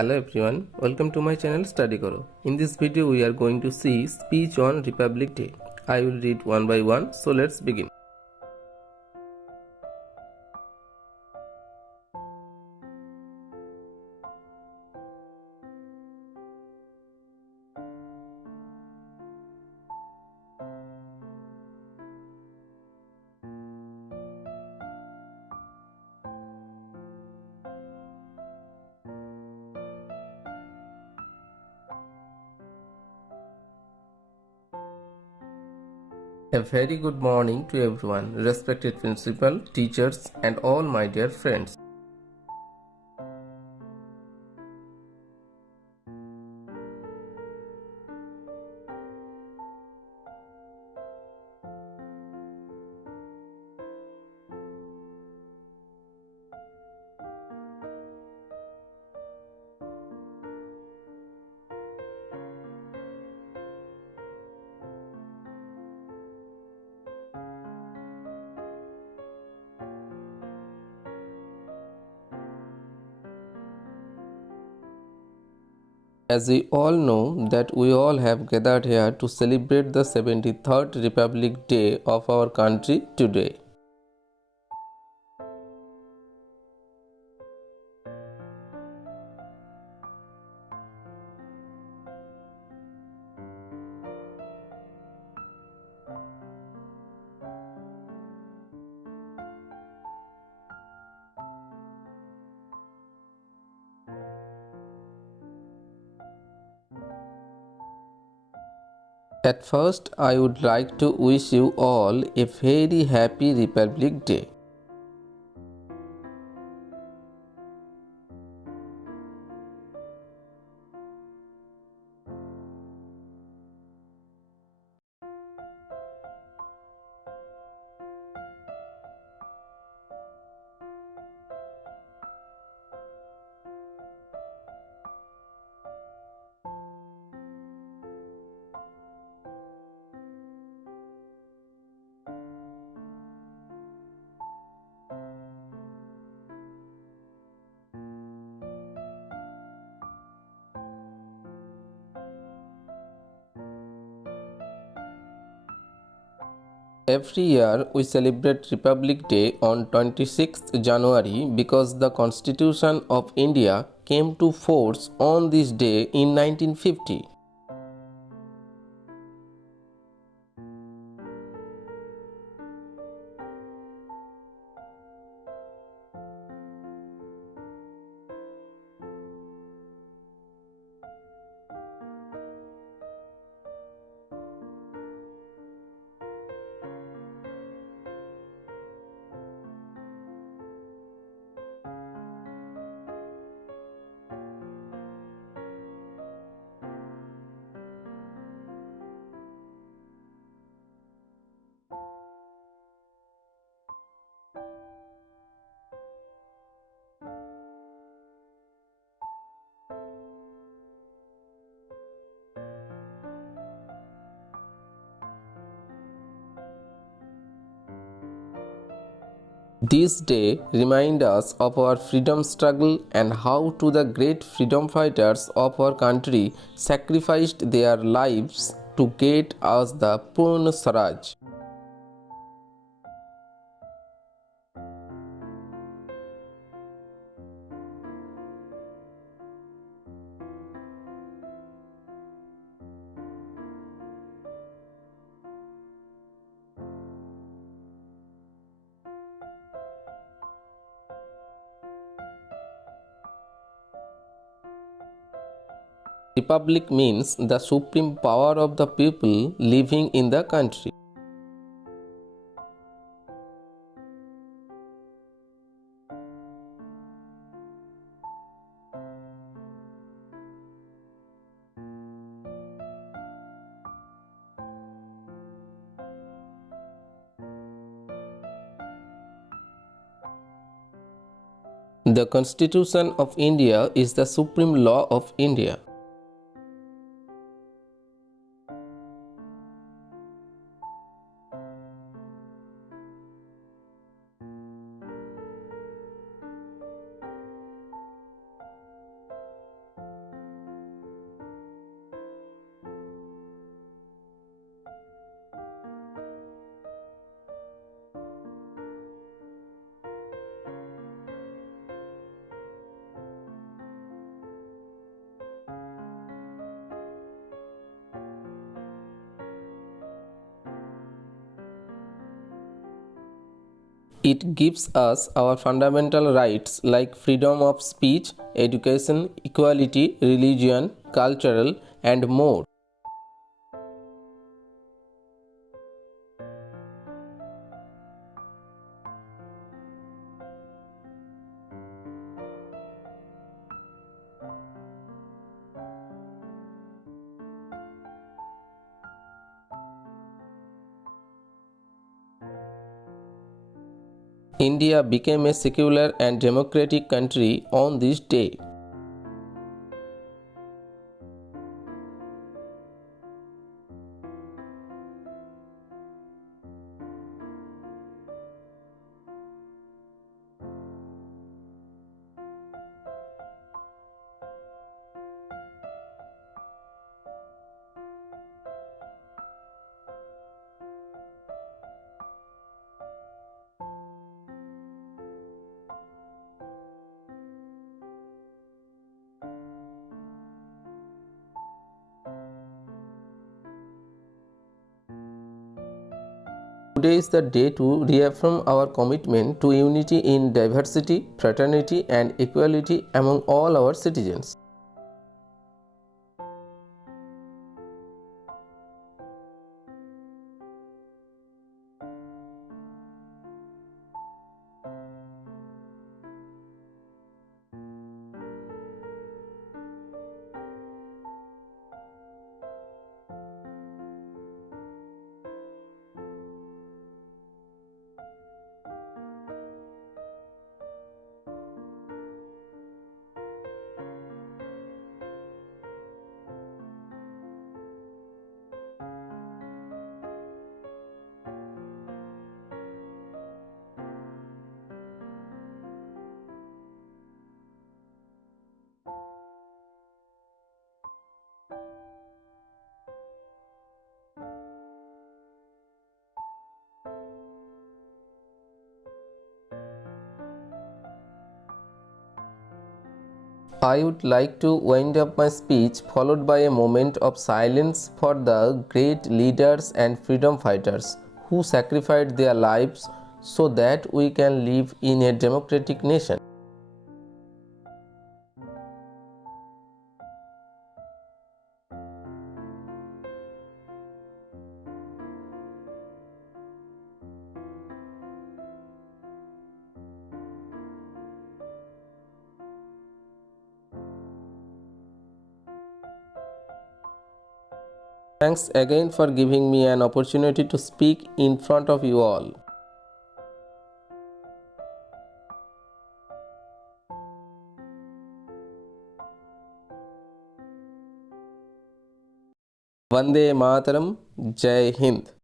Hello everyone, welcome to my channel Study Karo. In this video we are going to see speech on Republic Day. I will read one by one, so let's begin. A very good morning to everyone, respected principal, teachers and all my dear friends. As we all know that we all have gathered here to celebrate the 73rd Republic Day of our country today. At first, I would like to wish you all a very happy Republic Day. Every year we celebrate Republic Day on 26th January because the Constitution of India came to force on this day in 1950. This day reminds us of our freedom struggle and how the great freedom fighters of our country sacrificed their lives to get us the Purna Swaraj. Republic means the supreme power of the people living in the country. The Constitution of India is the supreme law of India. It gives us our fundamental rights like freedom of speech, education, equality, religion, cultural, and more. India became a secular and democratic country on this day. Today is the day to reaffirm our commitment to unity in diversity, fraternity, and equality among all our citizens. I would like to wind up my speech followed by a moment of silence for the great leaders and freedom fighters who sacrificed their lives so that we can live in a democratic nation. Thanks again for giving me an opportunity to speak in front of you all. Vande Mataram, Jai Hind.